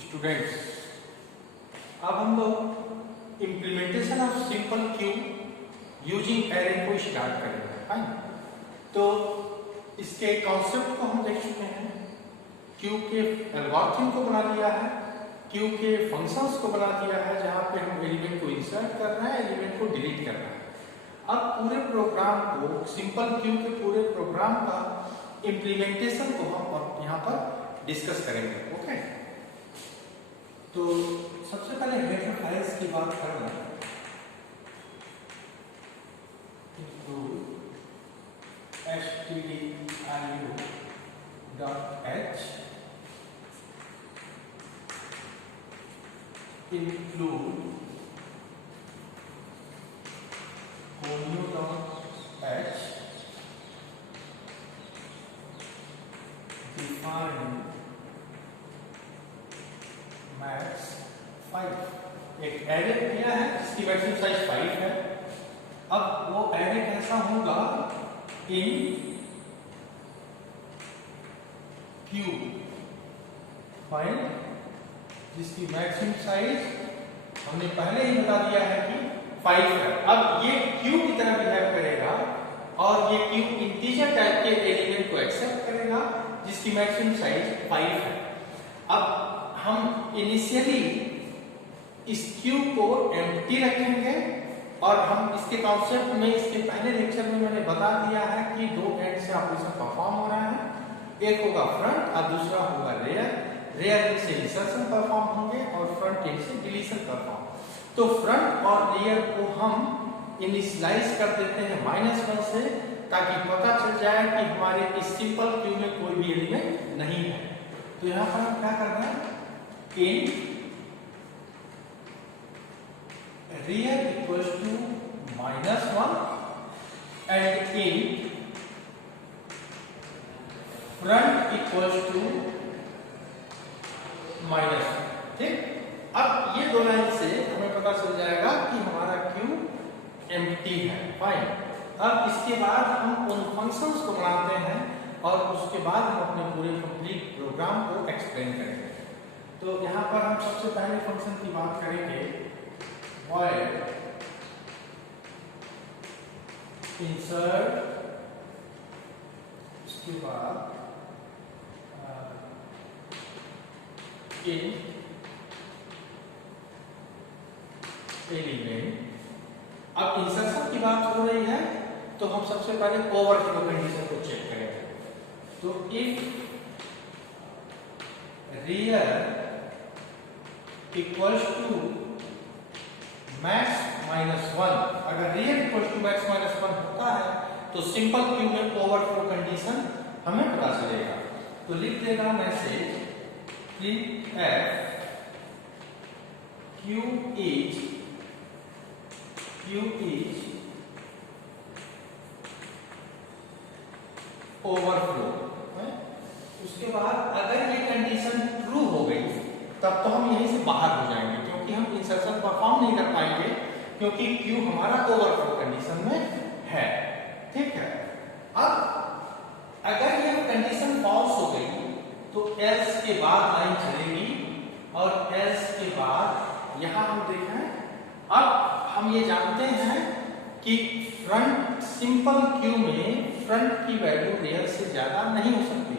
Students, अब हम लोग implementation of simple Q using array को स्टार्ट करेंगे। फाइन, तो इसके कॉन्सेप्ट को हम देख चुके हैं। क्यू के एल्गोरिथम को बना दिया है, क्यू के फंक्शंस को बना दिया है, जहां पे हम एलिमेंट को इंसर्ट कर रहे हैं, एलिमेंट को डिलीट कर रहे हैं। अब पूरे प्रोग्राम को, सिंपल क्यू के पूरे प्रोग्राम का इम्प्लीमेंटेशन को हम यहाँ पर डिस्कस करेंगे। ओके, तो सबसे पहले हेडर फाइल्स की बात कर रहे हैं। stdio.h include homeo.h define max 5। एक एरे दिया है जिसकी मैक्सिमम साइज 5 है। अब वो एरे कैसा होगा? इन क्यू फाइल जिसकी मैक्सिमम साइज हमने पहले ही बता दिया है कि 5 है। अब ये क्यू की तरह बिहेव करेगा और ये क्यू इंटीजर टाइप के एलिमेंट को एक्सेप्ट करेगा जिसकी मैक्सिमम साइज 5 है। अब हम इनिशियली इस क्यू को एम्प्टी रखेंगे और हम इसके कॉन्सेप्ट में, इसके पहले लेक्चर में मैंने बता दिया है कि दो एंड से ऑपरेशन परफॉर्म हो रहा है। एक होगा फ्रंट और दूसरा होगा रेयर। रेयर एंड से इंसर्शन परफॉर्म होंगे और फ्रंट एंड से डिलीशन परफॉर्म। तो फ्रंट और रेयर को हम इनिशियलाइज कर देते हैं -1 से, ताकि पता चल जाए कि हमारे इस सिंपल क्यू में कोई भी एलिमेंट नहीं है। तो यहाँ पर हम क्या कर रहे हैं? इन real equals to -1 and in front equals to -1। ठीक, अब ये दो लाइन से हमें पता चल जाएगा कि हमारा क्यू एम्प्टी है। फाइन, अब इसके बाद हम उन फंक्शंस को बनाते हैं और उसके बाद हम अपने पूरे कंप्लीट प्रोग्राम को एक्सप्लेन करेंगे। तो यहाँ पर हम सबसे पहले फंक्शन की बात करेंगे, void insert, इसके बाद इन एलिमेंट। अब इंसर्शन की बात हो रही है तो हम सबसे पहले ओवरफ्लो कंडीशन को चेक करेंगे। तो if real equals to max -1, अगर रियल इक्वल टू मैक्स -1 होता है तो सिंपल क्यू में ओवरफ्लो कंडीशन हमें पता चलेगा। तो लिख देगा message printf q is overflow. उसके बाद अगर ये कंडीशन ट्रू हो गई तब तो हम यहीं से बाहर हो जाएंगे, क्योंकि हम इंसर्शन परफॉर्म नहीं कर पाएंगे, क्योंकि क्यू हमारा ओवरफ्लो कंडीशन में है। ठीक है, अब अगर ये कंडीशन फॉल्स हो गई तो एल्स के बाद लाइन चलेगी और एल्स के बाद यहां हम देखें, अब हम ये जानते हैं कि फ्रंट सिंपल क्यू में फ्रंट की वैल्यू रियल से ज्यादा नहीं हो सकती।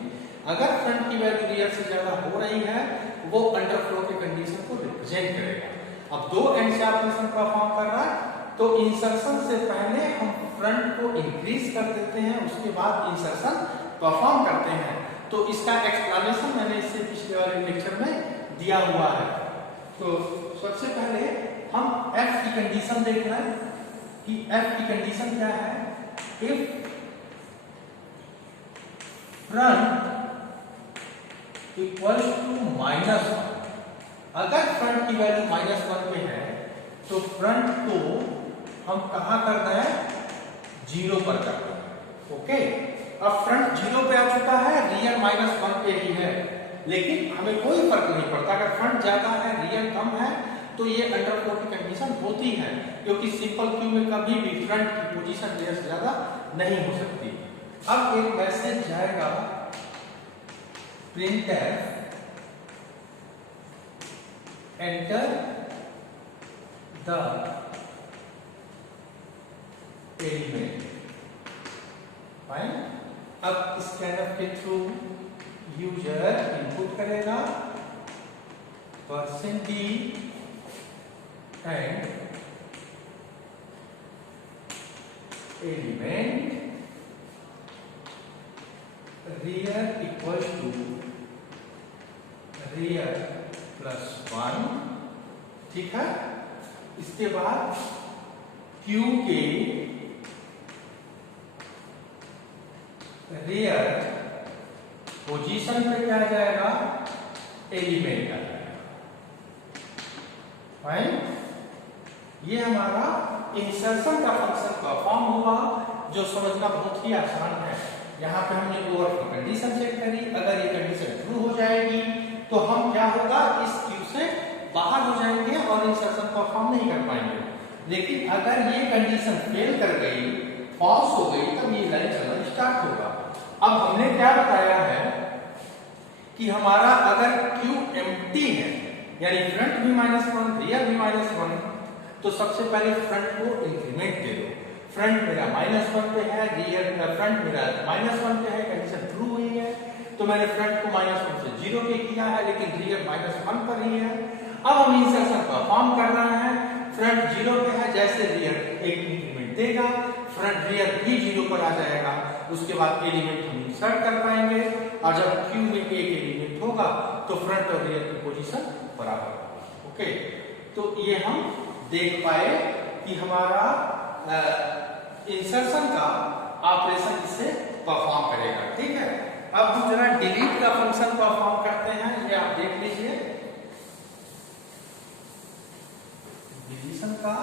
अगर फ्रंट की वैल्यू रियल से ज्यादा हो रही है, वो अंडरफ्लो के कंडीशन को रिप्रेजेंट करेगा। अब दो एंड से ऑपरेशन परफॉर्म कर रहा है तो इंसर्शन से पहले हम फ्रंट को इंक्रीज कर देते हैं, उसके बाद इंसर्शन परफॉर्म करते हैं। तो इसका एक्सप्लेनेशन मैंने इससे पिछले वाले लेक्चर में दिया हुआ है। तो सबसे पहले हम एफ की कंडीशन देख रहे हैं कि एफ की कंडीशन क्या है। इफ फ्रंट इक्वल्स टू -1, अगर फ्रंट की वैल्यू -1 पे है तो फ्रंट को हम कहां कर रहे हैं? 0 पर कर रहे हैं। ओके, अब फ्रंट 0 पे आ चुका है, रियल -1 पे ही है, लेकिन हमें कोई फर्क नहीं पड़ता। अगर फ्रंट ज्यादा है, रियल कम है, तो ये अंडरफ्लो की कंडीशन होती है, क्योंकि सिंपल क्यू में कभी भी फ्रंट की पोजीशन रियल से ज्यादा नहीं हो सकती। अब एक मैसेज जाएगा printf enter the element, fine. अब स्कैनर के थ्रू यूजर इनपुट करेगा %d and element real equals to real plus 1, ठीक है। इसके बाद Q के रियल पोजीशन पे क्या आ जाएगा, एलिमेंट आ जाएगा, फाइन। ये हमारा इंसर्शन का फंक्शन परफॉर्म हुआ, जो समझना बहुत ही आसान है। यहाँ पे हमने ओवरफ्लो कंडीशन चेक करी, अगर ये कंडीशन ट्रू हो जाएगी तो हम क्या होगा, इस क्यू से बाहर हो जाएंगे और इंसर्शन परफॉर्म नहीं कर पाएंगे। लेकिन अगर ये कंडीशन फेल कर गई, फॉल्स हो गई, तब ये लाइन चलना स्टार्ट होगा। अब हमने क्या बताया है कि हमारा अगर क्यू एम्प्टी है, यानी फ्रंट भी -1 रियर भी -1, तो सबसे पहले फ्रंट को इंक्रीमेंट दे दो। फ्रंट मेरा -1 पे है, रियर फ्रंट मेरा -1 पे है, कंडीशन ट्रू हुई है, तो मैंने फ्रंट को -1 से 0 पे किया है, लेकिन रियर -1 पर ही है। अब हम इंसर्शन परफॉर्म कर रहे हैं, फ्रंट 0 पे है, जैसे रियर एक इंक्रीमेंट देगा, फ्रंट रियर भी 0 पर आ जाएगा। उसके बाद एलिमेंट हम इंसर्ट कर पाएंगे, और जब क्यू में एक एलिमेंट होगा तो फ्रंट और रियर की पोजीशन बराबर होगी। ओके, तो ये हम देख पाए कि हमारा इंसर्शन का ऑपरेशन इससे परफॉर्म करेगा, ठीक है। अब हम जरा डिलीट का फंक्शन परफॉर्म करते हैं, ये आप देख लीजिए। डिलीशन का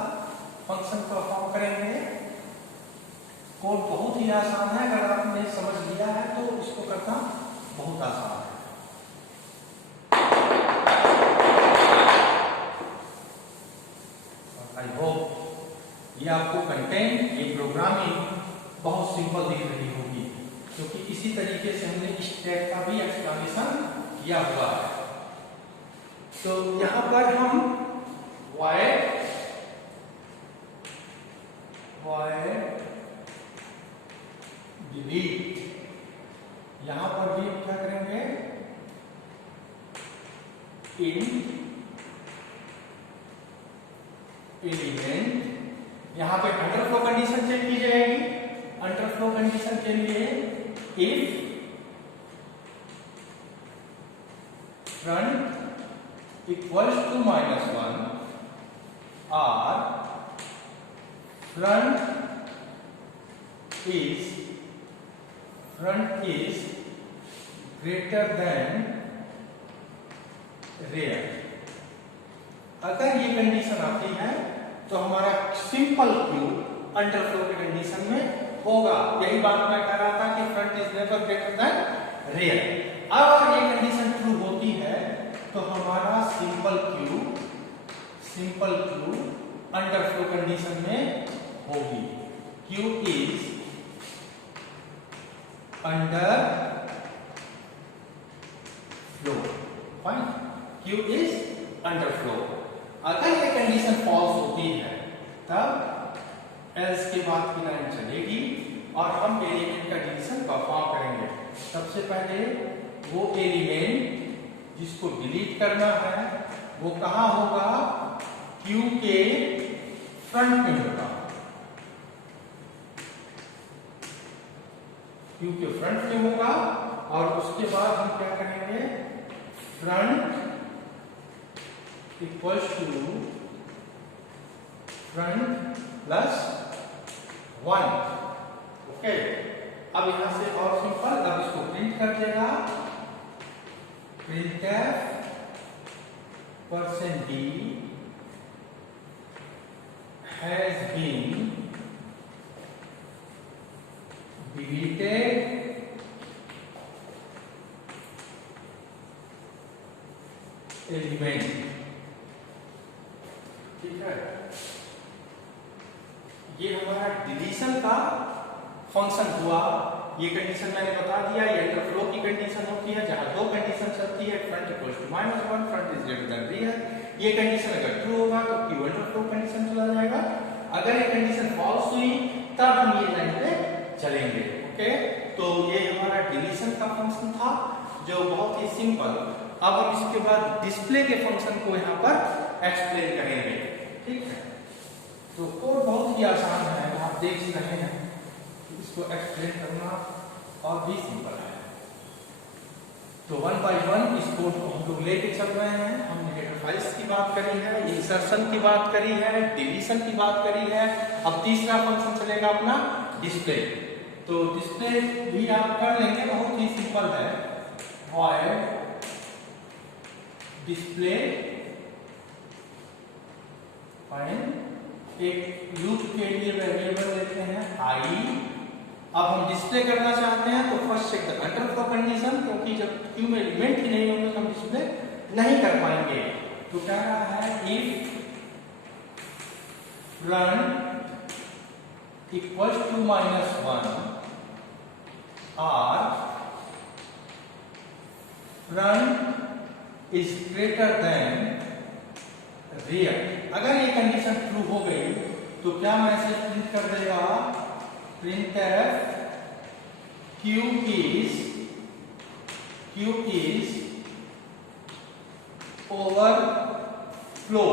फंक्शन परफॉर्म करेंगे, कोड बहुत ही आसान है, अगर आपने समझ लिया है तो इसको करना बहुत आसान है। आई होप ये आपको कंटेंट, ये प्रोग्रामिंग बहुत सिंपल दिख रही होगी, क्योंकि इसी तरीके से हमने स्टैक का भी एक्सप्लेनेशन किया हुआ है। तो यहां पर हम void delete, यहां पर भी क्या करेंगे, int एलिमेंट, यहां पे अंडरफ्लो कंडीशन चेक की जाएगी। अंडरफ्लो कंडीशन के लिए इफ फ्रंट इक्वल्स टू -1 और front is greater than rear. अगर ये कंडीशन आती है तो हमारा सिंपल क्यू अंडरफ्लो के कंडीशन में होगा। यही बात मैं कह रहा था कि front is never greater than rear. अब अगर ये कंडीशन ट्रू होती है तो हमारा सिंपल क्यू अंडरफ्लो कंडीशन में होगी। Q is under flow, fine, Q is under flow. अगर ये कंडीशन फॉल्स होती है तब एल्स के बाद की लाइन चलेगी और हम एलिमेंट का डिलीशन परफॉर्म करेंगे। सबसे पहले वो एलिमेंट जिसको डिलीट करना है वो कहां होगा, क्यू के फ्रंट में होगा, क्यू के फ्रंट में होगा। और उसके बाद हम क्या करेंगे, front equals to front plus 1। Okay, अब यहां से और सिंपल, अब इसको प्रिंट कर देगा, printf %d has been deleted element. ठीक है, ये हमारा डिलीशन का फंक्शन हुआ। ये कंडीशन मैंने बता दिया, ये अंडरफ्लो की कंडीशन होती है जहां दो कंडीशन चलती है, front equals to -1, front is greater than rear, ये कंडीशन अगर ट्रू होगा तो Q अंडरफ्लो कंडीशन चला जाएगा, अगर ये कंडीशन फॉल्स हुई तब हम ये लाइन पे चलेंगे। ओके, तो ये हमारा डिवीजन का फंक्शन था जो बहुत ही सिंपल। अब हम इसके बाद डिस्प्ले के फंक्शन को यहाँ पर एक्सप्लेन करेंगे। ठीक है, तो कोड बहुत ही आसान है, आप देख ही रहे हैं, इसको एक्सप्लेन करना और भी सिंपल है। तो वन बाय वन इस कोड को हम लोग लेके चल रहे हैं। हमने हेडर फाइल्स की बात करी है, इंसर्शन की बात करी है, डिलीशन की बात करी है। अब तीसरा फंक्शन चलेगा अपना डिस्प्ले। तो डिस्प्ले भी आप कर लेंगे, बहुत ही सिंपल है। वॉइड डिस्प्ले फाइन, एक लूप के लिए वेरिएबल लेते हैं आई। अब हम डिस्प्ले करना चाहते हैं तो first check the underflow condition, क्योंकि जब क्यू में एलिमेंट ही नहीं होंगे तो हम डिस्प्ले नहीं कर पाएंगे। तो क्या रहा है, इफ फ्रंट इक्वल्स टू -1 और front is greater than rear, अगर ये कंडीशन ट्रू हो गई तो क्या मैसेज प्रिंट कर देगा, printf q is overflow।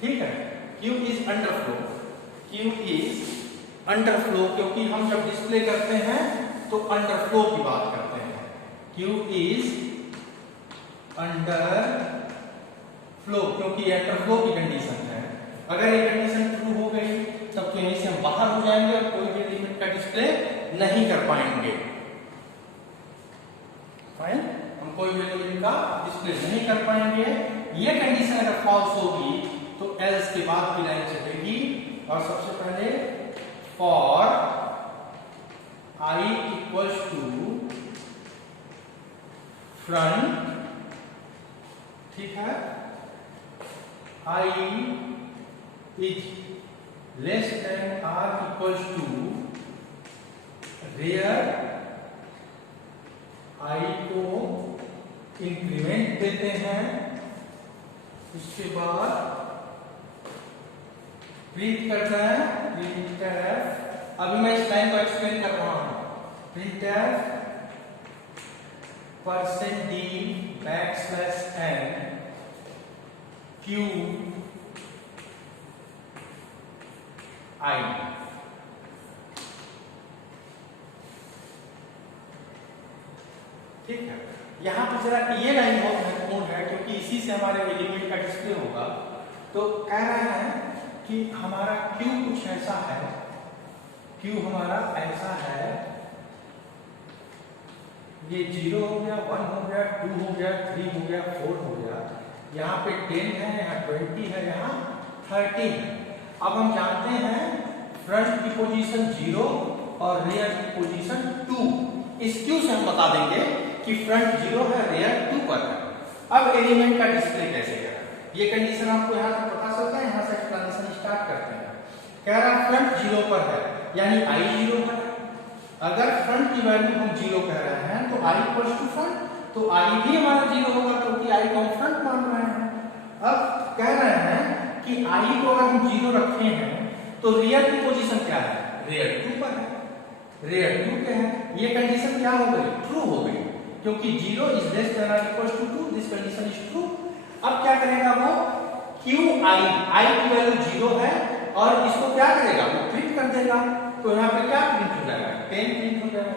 ठीक है, q is underflow, क्योंकि हम जब डिस्प्ले करते हैं तो अंडरफ्लो की बात करते हैं। q is underflow क्योंकि अंडरफ्लो की कंडीशन है। अगर ये कंडीशन ट्रू हो गई तब तो यहीं से हम बाहर हो जाएंगे और कोई भी एलिमेंट का डिस्प्ले नहीं कर पाएंगे। फाइन, हम कोई भी एलिमेंट का डिस्प्ले नहीं कर पाएंगे। ये कंडीशन अगर फॉल्स होगी तो एल्स के बाद की लाइन चलेगी, और सबसे पहले for I equals to front, ठीक है, I is less than or equals to rear, I को इंक्रीमेंट देते हैं, उसके बाद प्रिंट करता है प्रिंटफ। अभी मैं इस लाइन को एक्सप्लेन कर रहा हूं, प्रिंटफ %d\n q i। ठीक है, यहां पर जरा ये लाइन बहुत महत्वपूर्ण है क्योंकि इसी से हमारे एलिमेंट का डिस्प्ले होगा। तो कह रहा है कि हमारा Q कुछ ऐसा है, Q हमारा ऐसा है, ये 0 हो गया, 1 हो गया, 2 हो गया, 3 हो गया, 4 हो गया, यहाँ पे 10 है, यहाँ 20 है, यहाँ 30 है। अब हम जानते हैं फ्रंट की पोजीशन 0 और रियर की पोजीशन 2। इस Q से हम बता देंगे कि फ्रंट 0 है, रियर 2 पर है। अब एलिमेंट का डिस्प्ले कैसे करें, ये कंडीशन आपको यहाँ से पता चलता है। यहाँ से एक्सप्लेनेशन स्टार्ट करते हैं। कह रहा है फ्रंट 0 पर है, यानी I 0 पर है। अगर फ्रंट की वैल्यू हम 0 कह रहे हैं तो I इक्वल्स टू फ्रंट, तो I भी हमारा 0 होगा क्योंकि I को हम फ्रंट मान रहे हैं। अब कह रहे हैं कि I को अगर हम 0 रखे हैं तो रियर की पोजीशन क्या है, रियर 2 पर है, रियर 2 क्या है, ये कंडीशन क्या हो गई, ट्रू हो गई, क्योंकि 0 इज लेस देन और equals to 2, this condition is true. अब क्या करेगा वो, I की वैल्यू 0 है और इसको क्या करेगा, वो प्रिंट कर देगा। तो यहाँ पे क्या प्रिंट हो जाएगा, 10 प्रिंट हो जाएगा।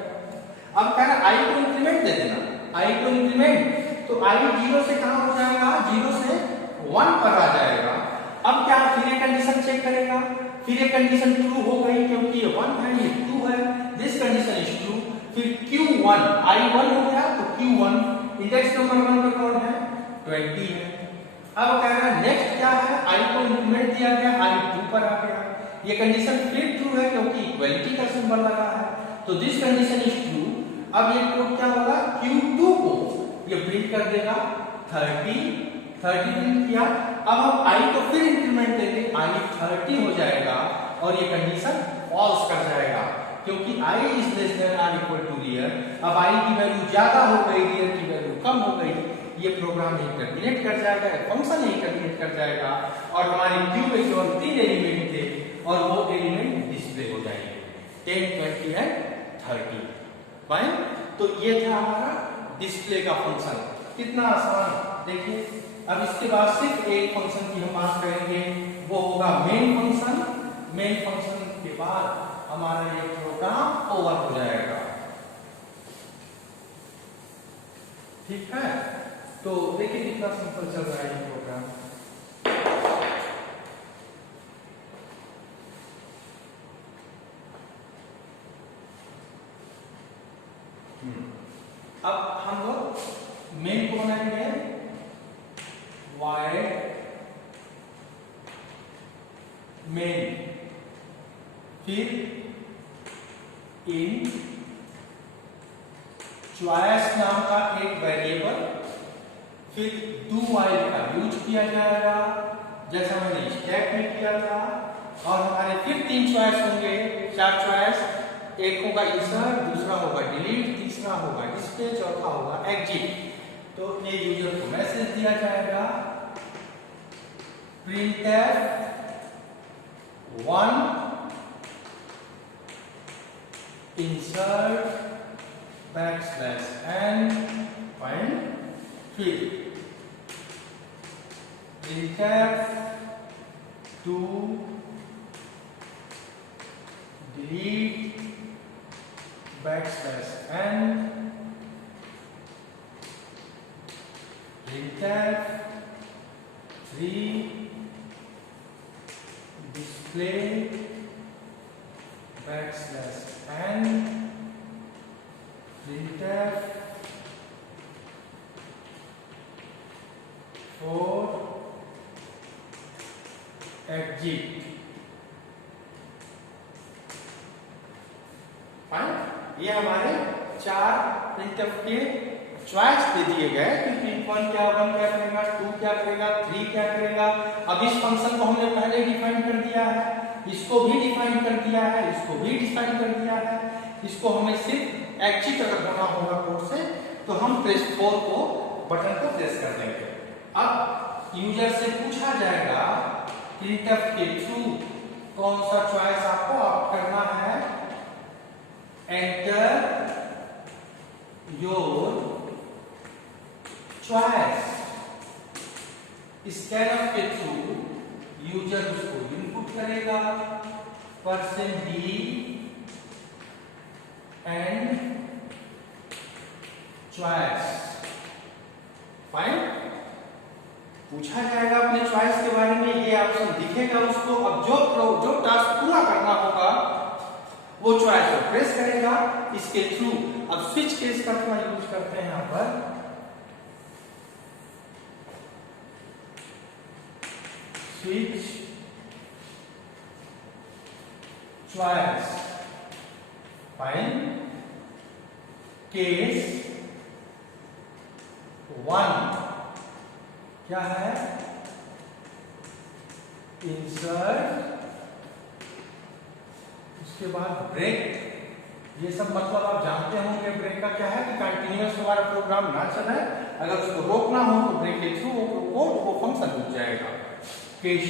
अब कह रहा I को इंक्रीमेंट दे देना, I को इंक्रीमेंट, तो I 0 से कहां हो जाएगा, 0 से 1 पर आ जाएगा। अब क्या, फिर ये कंडीशन चेक करेगा, फिर ये कंडीशन ट्रू हो गई क्योंकि ये 1 है, ये 2 है, दिस कंडीशन इज ट्रू। फिर Q1, I 1 हो गया तो Q1 इंडेक्स नंबर 1 पर कौन है, 20 है। अब कह रहा है नेक्स्ट क्या है, I को इंक्रीमेंट दिया गया, I 2 पर आ गया, ये कंडीशन फिर ट्रू है क्योंकि इक्वलिटी का सिंबल लगा है, तो दिस कंडीशन इज ट्रू। अब ये कोड क्या होगा, Q2 को ये प्रिंट कर देगा 30 प्रिंट किया। अब हम I को फिर इंक्रीमेंट देंगे, I 30 हो जाएगा और ये कंडीशन फॉल्स कर जाएगा क्योंकि I इज लेस देन और इक्वल टू रियर। अब I की वैल्यू ज्यादा हो गई, रियर की वैल्यू कम हो गई, ये प्रोग्राम ही टर्मिनेट कर जाएगा, फंक्शन ही टर्मिनेट कर जाएगा और हमारी क्यू में केवल 3 एलिमेंट थे और वो एलिमेंट डिस्प्ले हो जाएंगे 10, 20 एंड 30। फाइन। तो ये था हमारा डिस्प्ले का फंक्शन। कितना आसान। देखिए अब इसके बाद सिर्फ एक फंक्शन की हम बात करेंगे, वो होगा मेन फंक्शन। मेन फंक्शन के बाद हमारा ये प्रोग्राम ओवर हो जाएगा। ठीक है, तो देखिए कितना सिंपल चल रहा है ये प्रोग्राम। अब हम लोग मेन को बनाएंगे वाई मेन, फिर इन चॉइस नाम का एक वेरिएबल, फिर डू व्हाइल का यूज किया जाएगा जैसा मैंने स्टैक में किया था। और हमारे फिर 3 चॉइस होंगे, 4 चॉइस। एक होगा इंसर्ट, दूसरा होगा डिलीट, तीसरा होगा डिस्प्ले, चौथा होगा एग्जिट। तो ये यूजर को मैसेज दिया जाएगा printf 1 insert \n find, फिर printf 2 delete \n, printf 3 display \n, printf 4 exit। Fine. ये हमारे 4 printf के चॉइस दे दिए गए कि 1 क्या करेगा, 2 क्या करेगा, 3 क्या करेगा। अब इस फंक्शन को हमने पहले डिफाइन कर दिया है, इसको भी डिफाइन कर दिया है, इसको भी डिफाइन कर दिया है। इसको हमें सिर्फ एग्जिट अगर होना होगा कोड से तो हम प्रेस 4 को बटन को प्रेस कर देंगे। अब यूजर से पूछा जाएगा printf के थ्रू कौन सा चॉइस आपको आप करना है। Enter your choice. स्कैनर के थ्रू यूजर उसको इनपुट करेगा %d एंड चॉइस। फाइन। पूछा जाएगा अपने चॉइस के बारे में, ये ऑप्शन दिखेगा उसको। अब जो टास्क पूरा करना होगा वो चॉइस को प्रेस करेगा इसके थ्रू। अब स्विच केस का थोड़ा यूज करते हैं यहां पर। स्विच चॉइस फाइन केस 1 क्या है, इंसर्ट, उसके बाद ब्रेक। ये सब मतलब आप जानते होंगे ब्रेक का क्या है कि कंटिन्यूअस हमारा प्रोग्राम ना चले, अगर उसको रोकना हो तो ब्रेक के थ्रू वो फंक्शन रुक जाएगा। Case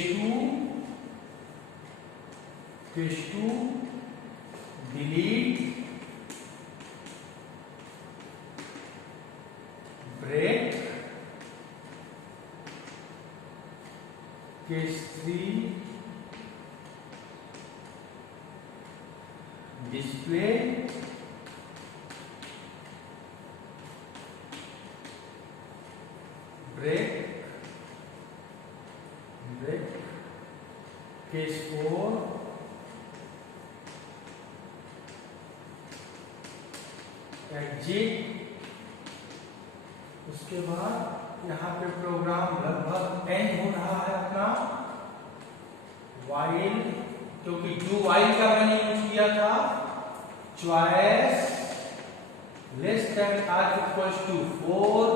2 delete break. Case 3 display break. Case 4 exit. उसके बाद यहाँ पे प्रोग्राम लगभग एंड हो रहा है अपना। वाइल, क्योंकि डू वाइल का मैंने यूज किया था। Choice less than or equals to 4,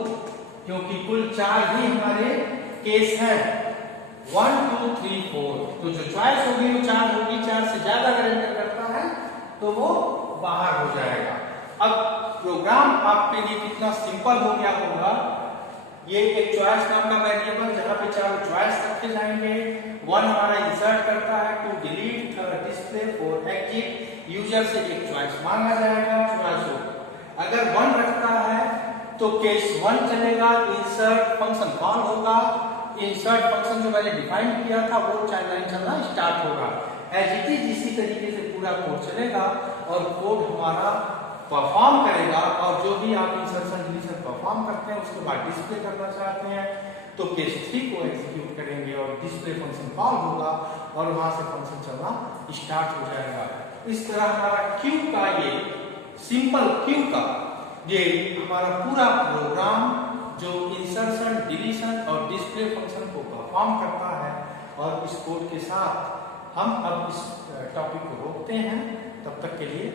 क्योंकि कुल 4 ही हमारे केस हैं 1 2 3 4। तो जो चॉइस होगी वो 4 होगी। 4 से ज्यादा अगर एंटर करता है तो वो बाहर हो जाएगा। अब प्रोग्राम आपके लिए कितना सिंपल हो गया होगा ये एक चॉइस नाम का वेरिएबल जहां पे चारों चॉइस रखे जाएंगे। वन हमारा इंसर्ट करता है two delete display four exit, user से एक चॉइस मांगा जाएगा, चॉइस हो अगर वन रखता है तो केस वन चलेगा, इंसर्ट फंक्शन कॉल होगा, इंसर्ट फंक्शन जो मैंने डिफाइन किया था वो चाइल्ड लाइन चलना स्टार्ट होगा। एज इट इज इसी तरीके से पूरा कोड चलेगा और कोड हमारा परफॉर्म करेगा, और जो भी आप इंसर्शन डिलीशन परफॉर्म करते हैं उसके बाद डिस्प्ले करना चाहते हैं तो केस 3 को एग्जीक्यूट करेंगे और डिस्प्ले फंक्शन कॉल होगा और वहां से फंक्शन चलना स्टार्ट हो जाएगा। इस तरह हमारा क्यू का ये सिंपल क्यू का ये हमारा पूरा प्रोग्राम जो इंसर्शन डिलीशन और डिस्प्ले फंक्शन को परफॉर्म करता है। और इस कोड के साथ हम अब इस टॉपिक को रोकते हैं, तब तक के लिए